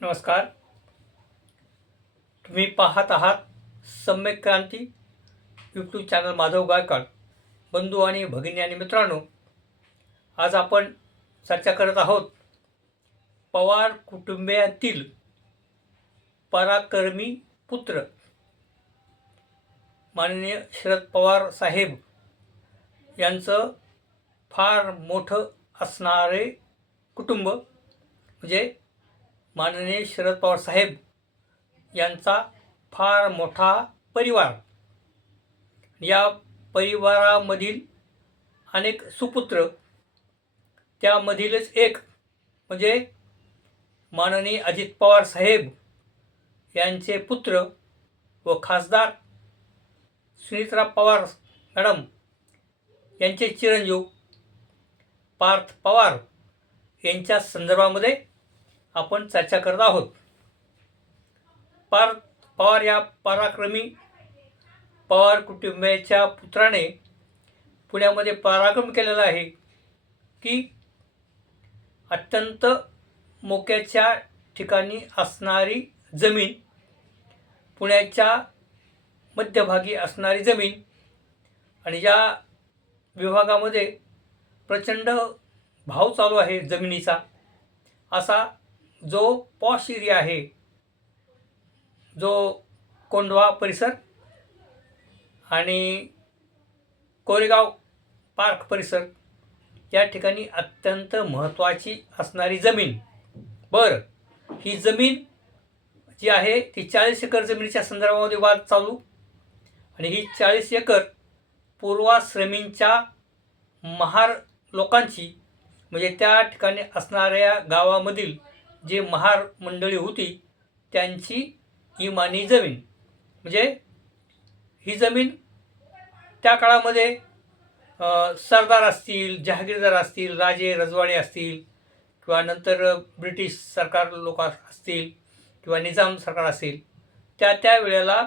नमस्कार. तुम्ही पाहत आहात सम्यक क्रांती यूट्यूब चॅनल माधव गायकवाड. बंधू आणि भगिनी आणि मित्रांनो आज आपण चर्चा करत आहोत पवार कुटुंबियातील पराक्रमी पुत्र. माननीय शरद पवार साहेब यांचं फार मोठं असणारे कुटुंब म्हणजे माननीय शरद पवार साहेब यांचा फार मोठा परिवार. या परिवारामधील अनेक सुपुत्र त्यामधीलच एक म्हणजे माननीय अजित पवार साहेब यांचे पुत्र व खासदार सुनीतराव पवार मॅडम यांचे चिरंजीव पार्थ पवार यांच्या संदर्भामध्ये आपण चर्चा करत आहोत. पार पवार या पराक्रमी पवार कुटुंबियाच्या पुत्राने पुण्यामध्ये पराक्रम केलेला आहे की अत्यंत मोक्याच्या ठिकाणी असणारी जमीन पुण्याच्या मध्यभागी असणारी जमीन आणि या विभागामध्ये प्रचंड भाव चालू आहे जमिनीचा. असा जो पॉश एरिया आहे जो कोंडवा परिसर आणि कोरेगाव पार्क परिसर या ठिकाणी अत्यंत महत्त्वाची असणारी जमीन. बरं ही जमीन जी आहे ती चाळीस एकर जमिनीच्या संदर्भामध्ये वाद चालू आणि ही चाळीस एकर पूर्वाश्रमींच्या महार लोकांची म्हणजे त्या ठिकाणी असणाऱ्या गावामधील जे महार मंडळी होती त्यांची इमानी जमीन. म्हणजे ही जमीन त्या काळामध्ये सरदार असतील जहागीरदार असतील राजे रजवाडे असतील किंवा नंतर ब्रिटिश सरकार लोक असतील किंवा निजाम सरकार असेल त्या त्या वेळेला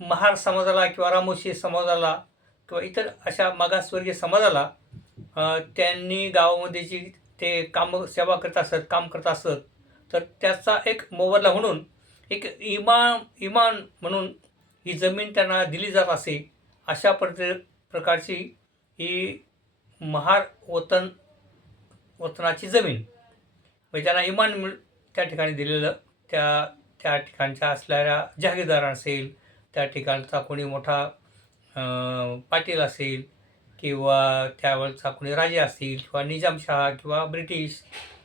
महार समाजाला किंवा रामोशी समाजाला किंवा इतर अशा मागासवर्गीय समाजाला त्यांनी गावामध्ये जी ते काम सेवा करत असत काम करत असत तर त्याचा एक मोबदला म्हणून एक इमान इमान म्हणून ही जमीन त्यांना दिली जात असे अशा प्रते प्रकारची ही महार वतन वतनाची जमीन. म्हणजे त्यांना इमान मिळ त्या ठिकाणी दिलेलं त्या त्या ठिकाणच्या असणाऱ्या जहागीरदार असेल त्या ठिकाणचा कोणी मोठा पाटील असेल किंवा त्यावेळचा कोणी राजे असतील किंवा निजामशहा किंवा ब्रिटिश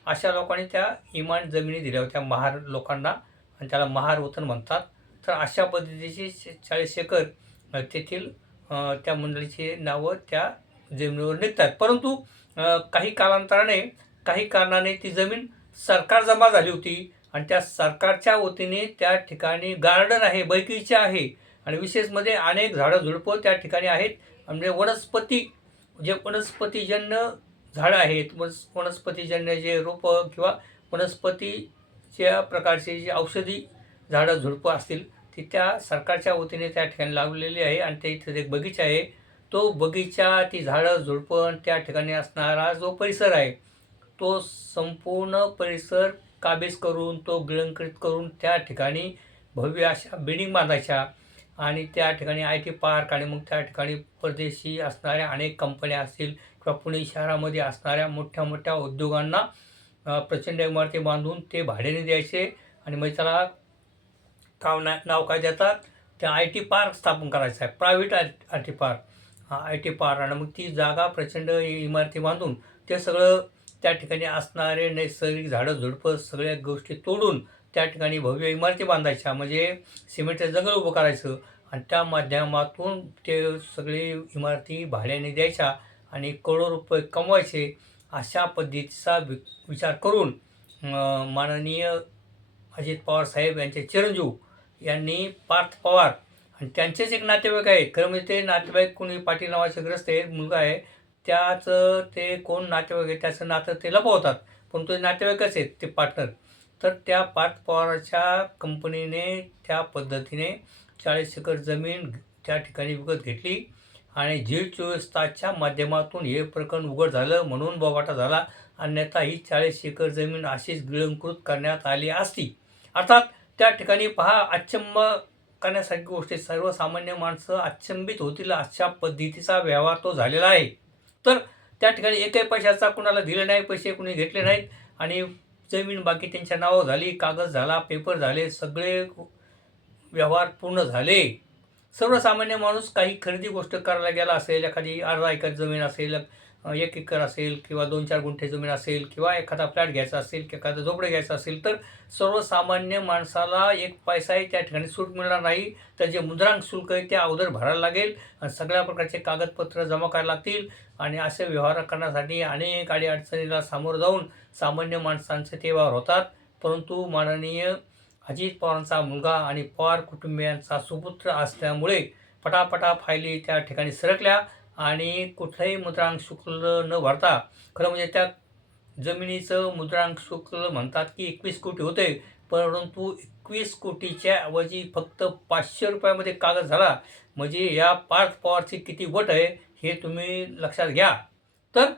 अशा लोकांनी त्या इमान जमिनी दिल्या होत्या. महार लोकांना आणि त्याला महार वतन म्हणतात. तर अशा पद्धतीची चाळीस एकर तेथील त्या मंडळीची नावं त्या जमिनीवर निघतात. परंतु काही कालांतराने काही कारणाने ती जमीन सरकार जमा झाली होती. आणि त्या सरकारच्या वतीने त्या ठिकाणी गार्डन आहे बैकीचे आहे. आणि विशेषमध्ये अनेक झाडं झुडपं त्या ठिकाणी आहेत. म्हणजे वनस्पती जे वनस्पतीजन्य झाडं आहेत वनस वनस्पतीजन्य जे रोपं किंवा वनस्पतीच्या प्रकारचे जे औषधी झाडं झुडपं असतील ती त्या सरकारच्या वतीने त्या ठिकाणी लावलेली आहे आणि ते इथे एक बगीचा आहे. तो बगीचा ती झाडं झुडपं आणि त्या ठिकाणी असणारा जो परिसर आहे तो संपूर्ण परिसर काबीज करून तो गिळंकृत करून त्या ठिकाणी भव्य अशा बिल्डिंग बांधायच्या. आणि त्या ठिकाणी आय टी पार्क आणि मग त्या ठिकाणी परदेशी असणाऱ्या अनेक कंपन्या असतील किंवा पुणे शहरामध्ये असणाऱ्या मोठ्या मोठ्या उद्योगांना प्रचंड इमारती बांधून ते भाड्याने द्यायचे आणि मग त्याला काव ना नाव काय देतात? त्या आय टी पार्क स्थापन करायचं आहे. Private I I T park. I T park. आणि मग ती जागा प्रचंड इमारती बांधून ते सगळं त्या ठिकाणी असणारे नैसर्गिक झाडं झुडपं सगळ्या गोष्टी तोडून त्या ठिकाणी भव्य इमारती बांधायच्या म्हणजे सिमेंटचं जगल उभं करायचं आणि त्या माध्यमातून ते सगळे इमारती भाड्याने द्यायच्या आणि करोडो रुपये कमवायचे अशा पद्धतीचा वि विचार करून माननीय अजित पवार साहेब यांचे चिरंजीव यांनी पार्थ पवार आणि त्यांचेच एक नातेवाईक आहे. खरं म्हणजे ते नातेवाईक कोणी पाटील नावाचे ग्रस्त आहे मुलगा आहे त्याचं ते कोण नातेवाईक आहे त्याचं नातं ते लपवतात पण ते नातेवाईकच आहेत ते पार्टनर. तर त्या पार्थ पवाराच्या कंपनीने त्या पद्धतीने चाळीस एकर जमीन त्या ठिकाणी विकत घेतली आणि झी चोवीस तासच्या माध्यमातून हे प्रकरण उघड झालं म्हणून बोबाटा झाला. अन्यथा ही चाळीस एकर जमीन अशीच गिळंकृत करण्यात आली असती. अर्थात त्या ठिकाणी पहा अचंब करण्यासारखी गोष्ट सर्वसामान्य माणसं अचंबित होतील अशा पद्धतीचा व्यवहार तो झालेला आहे. तर त्या ठिकाणी एकही पैशाचा कुणाला दिले नाही पैसे कुणी घेतले नाहीत आणि जमीन बाकी त्यांच्या नावावर झाली कागद झाला पेपर झाले सगळे व्यवहार पूर्ण झाले. सर्वसामान्य माणूस काही खरेदी गोष्ट करायला गेला असेल एखादी अर्धा एकर जमीन असेल एक एकर असेल किंवा दोन चार गुंठे जमीन असेल किंवा एखादा फ्लॅट घ्यायचा असेल किंवा एखादं झोपडं घ्यायचं असेल तर सर्वसामान्य माणसाला एक पैसाही त्या ठिकाणी सूट मिळणार नाही. तर जे मुद्रांक शुल्क आहे ते अगोदर भरायला लागेल आणि सगळ्या प्रकारचे कागदपत्र जमा करायला लागतील आणि असे व्यवहार करण्यासाठी अनेक अडीअडचणीला सामोरं जाऊन सामान्य माणसांचे ते व्यवहार होतात. परंतु माननीय अजित पवारांचा मुलगा आणि पवार कुटुंबियांचा सुपुत्र असल्यामुळे पटापटा फायली त्या ठिकाणी सरकल्या. आणि कुठलंही मुद्रांक शुक्ल न भरता खरं म्हणजे त्या जमिनीचं मुद्रांक शुक्ल म्हणतात की एकवीस कोटी होते परंतु एकवीस कोटीच्या ऐवजी फक्त पाचशे रुपयामध्ये कागद झाला. म्हणजे या पार्थ पवारची किती वट आहे हे तुम्ही लक्षात घ्या. तर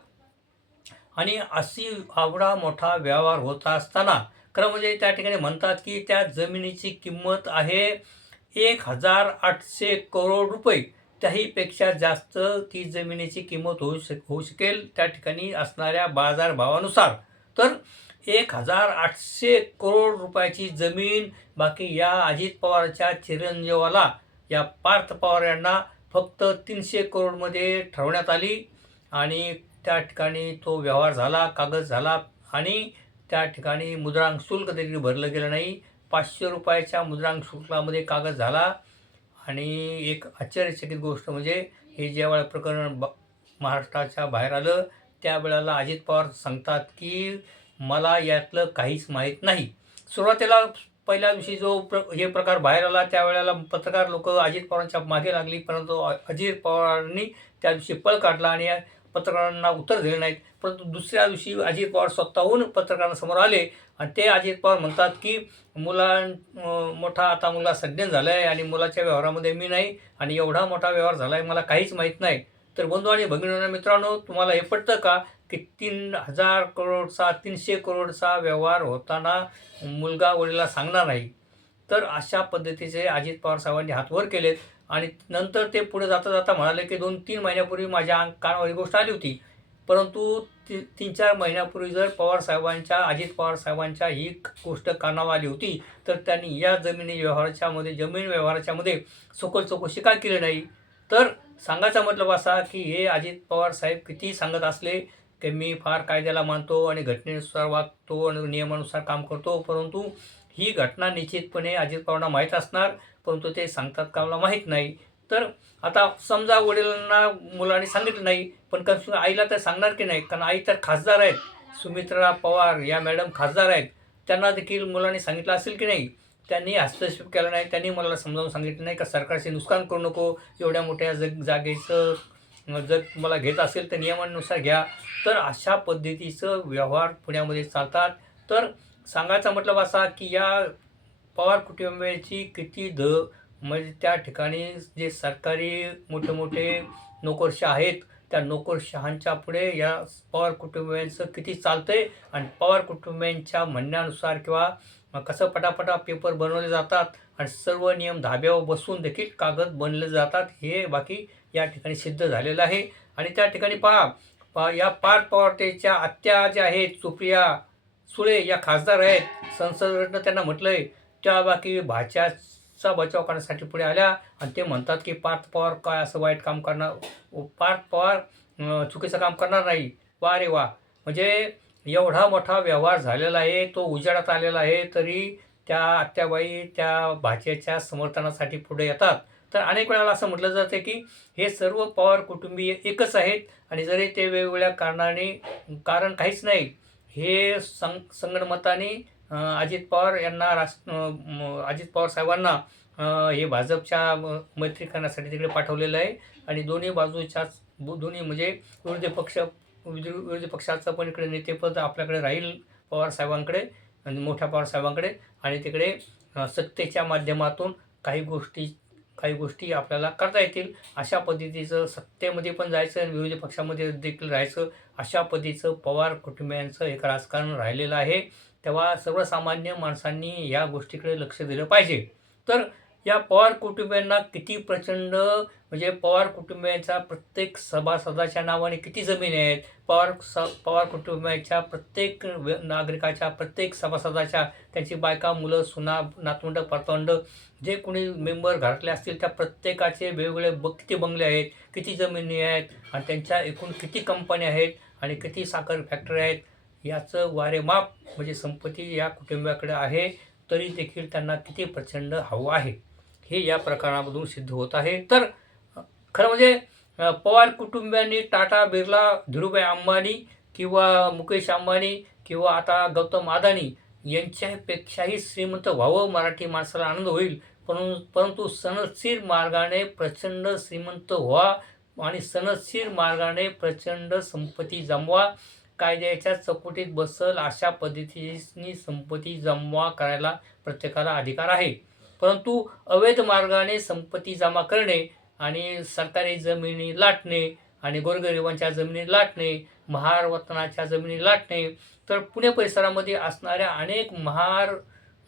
आणि अशी आवडा मोठा व्यवहार होत असताना खरं म्हणजे त्या ठिकाणी म्हणतात की त्या जमिनीची किंमत आहे एक हजार आठशे करोड रुपये. त्याहीपेक्षा जास्त ती जमिनीची किंमत होऊ शक होऊ शकेल त्या ठिकाणी असणाऱ्या बाजारभावानुसार. तर एक हजार आठशे करोड रुपयाची जमीन बाकी या अजित पवारच्या चिरंजीवाला या पार्थ पवार यांना फक्त तीनशे करोडमध्ये ठरवण्यात आली आणि त्या ठिकाणी तो व्यवहार झाला कागद झाला आणि त्या ठिकाणी मुद्रांक शुल्क देखील भरलं गेलं नाही. पाचशे रुपयाच्या मुद्रांक शुल्कामध्ये कागद झाला. आणि एक आश्चर्यचकित गोष्ट म्हणजे हे ज्यावेळेला प्रकरण ब महाराष्ट्राच्या बाहेर आलं त्यावेळेला अजित पवार सांगतात की मला यातलं काहीच माहीत नाही. सुरुवातीला पहिल्या दिवशी जो प्र हे प्रकार बाहेर आला त्यावेळेला पत्रकार लोक अजित पवारांच्या मागे लागली परंतु अजित पवारांनी त्या दिवशी पळ काढला आणि पत्रकारांना उत्तर दिले नाहीत. परंतु दुसऱ्या दिवशी अजित पवार स्वतःहून पत्रकारांसमोर आले आणि ते अजित पवार म्हणतात की मुला मोठा आता मुला सज्ञान झाला आहे आणि मुलाच्या व्यवहारामध्ये मी नाही आणि एवढा मोठा व्यवहार झाला आहे मला काहीच माहीत नाही. तर बंधू आणि भगिनी मित्रांनो तुम्हाला हे पटतं का की तीन हजार करोडचा तीनशे करोडचा व्यवहार होताना मुलगा वडीला सांगणार नाही? तर अशा पद्धतीचे अजित पवार साहेबांनी हातवर केलेत. आणि नंतर ते पुढे जाता जाता म्हणाले की दोन तीन महिन्यापूर्वी माझ्या अंग कानावर ही गोष्ट आली होती. परंतु ती तीन चार महिन्यापूर्वी जर पवार साहेबांच्या अजित पवार साहेबांच्या ही गोष्ट कानावर आली होती तर त्यांनी या जमिनी व्यवहाराच्यामध्ये जमीन व्यवहाराच्यामध्ये सखोल चौकशी का केली नाही? तर सांगायचा मतलब असा की हे अजित पवार साहेब किती सांगत असले की मी फार कायद्याला मानतो आणि घटनेनुसार वागतो आणि नियमानुसार काम करतो परंतु ही घटना निश्चितपणे अजित पवारांना माहीत असणार परंतु ते सांगतात का मला माहीत नाही. तर आता समजा वडिलांना मुलांनी सांगितलं नाही पण कसं आईला तर सांगणार की नाही कारण आई तर खासदार आहेत. सुमित्रा पवार या मॅडम खासदार आहेत. त्यांना देखील मुलांनी सांगितलं असेल की नाही. त्यांनी हस्तक्षेप केला नाही त्यांनी मला समजावून सांगितलं नाही का सरकारचे नुकसान करू नको एवढ्या मोठ्या जग जागेचं जर तुम्हाला घेत असेल तर नियमानुसार घ्या. तर अशा पद्धतीचं व्यवहार पुण्यामध्ये चालतात. तर सांगायचा मतलब असा की या पवार कुटुंबियाची किती ध म्हणजे त्या ठिकाणी जे सरकारी मोठे मोठे नोकरशाह आहेत त्या नोकरशहांच्या पुढे या पवार कुटुंबियांचं किती चालतंय आणि पवार कुटुंबियांच्या म्हणण्यानुसार किंवा कसं पटापटा पेपर बनवले जातात आणि सर्व नियम धाब्यावर बसून देखील कागद बनले जातात हे बाकी या ठिकाणी सिद्ध झालेलं आहे. आणि त्या ठिकाणी पहा पा या पार पवारतेच्या आत्या ज्या आहेत सुप्रिया सुळे या खासदार आहेत. संसदरत्न त्यांना म्हटलं आहे त्या बाकी भाच्याचा बचाव करण्यासाठी पुढे आल्या आणि ते म्हणतात की पार्थ पवार काय असं वाईट काम करणार पार्थ पवार चुकीचं काम करणार नाही. वा रे वा. म्हणजे एवढा मोठा व्यवहार झालेला आहे तो उजाडात आलेला आहे तरी त्या आत्याबाई त्या भाच्याच्या समर्थनासाठी पुढे येतात. तर अनेक वेळाला असं म्हटलं जातं की हे सर्व पवार कुटुंबीय एकच आहेत आणि जरी ते वेगवेगळ्या कारणाने कारण काहीच नाही हे सं संगणमताने अजित पवार यांना राष्ट्र अजित पवार साहेबांना हे भाजपच्या मैत्री करण्यासाठी तिकडे पाठवलेलं आहे. आणि दोन्ही बाजूच्याच दोन्ही म्हणजे विरोधी पक्ष विरोधी पक्षाचं पण इकडे नेतेपद आपल्याकडे राहील पवार साहेबांकडे आणि मोठ्या पवार साहेबांकडे. आणि तिकडे सत्तेच्या माध्यमातून काही गोष्टी काही गोष्टी आपल्याला करता येतील. अशा पद्धतीचं सत्तेमध्ये पण जायचं आणि विरोधी पक्षामध्ये देखील राहायचं. अशा पद्धतीचं पवार कुटुंबियांचं एक राजकारण राहिलेलं आहे. तेव्हा सर्वसामान्य माणसांनी या गोष्टीकडे लक्ष दिलं पाहिजे. तर या पवार कुटुंबियांना किती प्रचंड म्हणजे पवार कुटुंबियांच्या प्रत्येक सभासदाच्या नावाने किती जमीन आहेत? पवार स पवार कुटुंबाच्या प्रत्येक व्य नागरिकाच्या प्रत्येक सभासदाच्या त्यांची बायका मुलं सुना नातवंड परतवंड जे कोणी मेंबर घरातले असतील त्या प्रत्येकाचे वेगवेगळे ब किती बंगले आहेत. किती जमिनी आहेत? आणि त्यांच्या एकूण किती कंपन्या आहेत? आणि किती साखर फॅक्टरी आहेत? याचं वारेमाप म्हणजे संपत्ती या कुटुंबाकडे आहे तरी देखील त्यांना किती प्रचंड हवं आहे? हे या प्रकरणामधून सिद्ध होत आहे. तर खरं म्हणजे पवार कुटुंबियांनी टाटा बिर्ला धीरूभाई अंबानी किंवा मुकेश अंबानी किंवा आता गौतम अदानी यांच्यापेक्षाही श्रीमंत व्हावं मराठी माणसाला आनंद होईल. परंतु परंतु सनदशीर मार्गाने प्रचंड श्रीमंत व्हा आणि सनदशीर मार्गाने प्रचंड संपत्ती जमवा. कायद्याच्या चौकटीत बसल अशा पद्धतीने संपत्ती जमवा करायला प्रत्येकाला अधिकार आहे. परंतु अवैध मार्गाने संपत्ती जमा करणे आणि सरकारी जमिनी लाटणे आणि गोरगरिबांच्या जमिनी लाटणे महार वतनाच्या जमिनी लाटणे तर पुणे परिसरामध्ये असणाऱ्या अनेक महार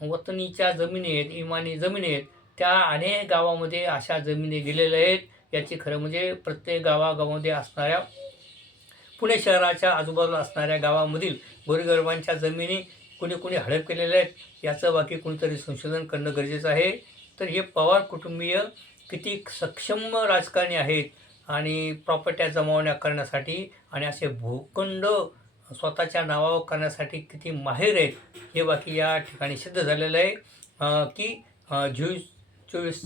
वतनीच्या जमिनी आहेत इमानी जमिनी आहेत त्या अनेक गावामध्ये अशा जमिनी गेलेल्या आहेत. याची खरं म्हणजे प्रत्येक गावागावामध्ये असणाऱ्या पुणे शहराच्या आजूबाजूला असणाऱ्या गावामधील गोरगरिबांच्या जमिनी कुणी कुणी हडप केलेले आहेत याचं बाकी कोणीतरी संशोधन करणं गरजेचं आहे. तर हे पवार कुटुंबीय किती सक्षम राजकारणी आहेत आणि प्रॉपर्ट्या जमावण्या करण्यासाठी आणि असे भूखंड स्वतःच्या नावावर करण्यासाठी किती माहेर आहेत हे बाकी या ठिकाणी सिद्ध झालेलं आहे. की अं, चोवीस चोवीस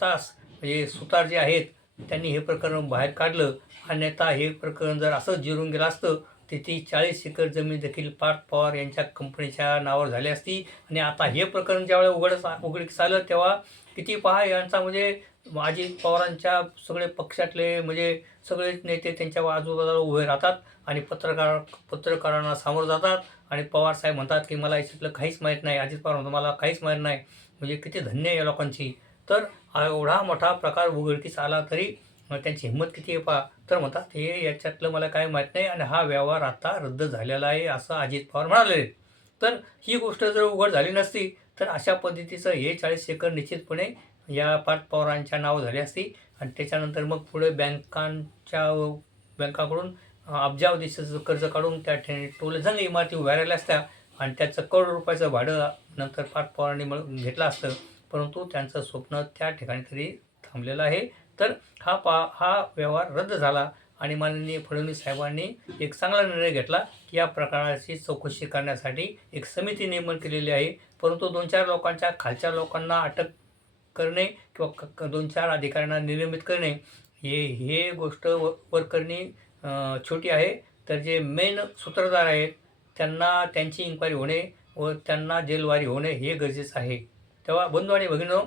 तास म्हणजे सुतार जे आहेत त्यांनी हे प्रकरण बाहेर काढलं. अन्यथा हे प्रकरण जर असंच जिरून गेलं असतं तर ती चाळीस एकर जमीन देखील पार्थ पवार यांच्या कंपनीच्या नावावर झाली असती. आणि आता हे प्रकरण ज्यावेळेला उघड उघडीस आलं तेव्हा किती पहा यांचा म्हणजे अजित पवारांच्या सगळे पक्षातले म्हणजे सगळे नेते त्यांच्या आजूबाजूला उभे राहतात आणि पत्रकार पत्रकारांना सामोरं जातात. आणि पवार साहेब म्हणतात की मला याच्यातलं काहीच माहीत नाही. अजित पवार म्हणतो मला काहीच माहीत नाही. म्हणजे किती धन्य आहे या लोकांची. तर हा एवढा मोठा प्रकार उघडकीस आला तरी मग त्यांची हिंमत किती आहे पहा. तर म्हणतात हे याच्यातलं मला काय माहीत नाही आणि हा व्यवहार आता रद्द झालेला आहे असं अजित पवार म्हणाले. तर ही गोष्ट जर उघड झाली नसती तर अशा पद्धतीचं हे चाळीस एकर निश्चितपणे या पार्थ पवारांच्या नाव झाली असती. आणि त्याच्यानंतर मग पुढे बँकांच्या बँकाकडून अब्जावधीचं कर्ज काढून त्या ठिकाणी टोलजंग इमारती उभ्या राहिल्या असत्या. आणि त्याचं करोड रुपयाचं भाडं नंतर पार्थ पवारांनी मिळून घेतलं असतं. परंतु त्यांचं स्वप्न त्या ठिकाणी तरी थांबलेलं आहे. तर हा पा हा व्यवहार रद्द झाला आणि माननीय फडणवीस साहेबांनी एक चांगला निर्णय घेतला की या प्रकरणाची चौकशी करण्यासाठी एक समिती नेमण केलेली आहे. परंतु दोन चार लोकांच्या खालच्या लोकांना अटक करणे किंवा क- दोन चार अधिकाऱ्यांना निलंबित करणे हे हे गोष्ट व वर करणे छोटी आहे. तर जे मेन सूत्रधार आहेत त्यांना त्यांची इन्क्वायरी होणे व त्यांना जेलवारी होणे हे गरजेचं आहे. तेव्हा बंधू आणि भगिनो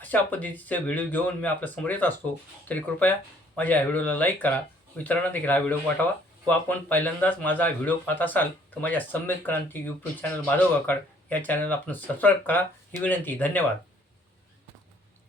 अशा पद्धतीचे व्हिडिओ घेऊन मी आपल्यासमोर येत असतो. तरी कृपया माझ्या या व्हिडिओला लाईक करा. मित्रांना देखील हा व्हिडिओ पाठवा. व आपण पहिल्यांदाच माझा व्हिडिओ पाहत असाल तर माझ्या सम्यक क्रांती यूट्यूब चॅनल माधव गावकर या चॅनलला आपण सबस्क्राईब करा. ही विनंती. धन्यवाद.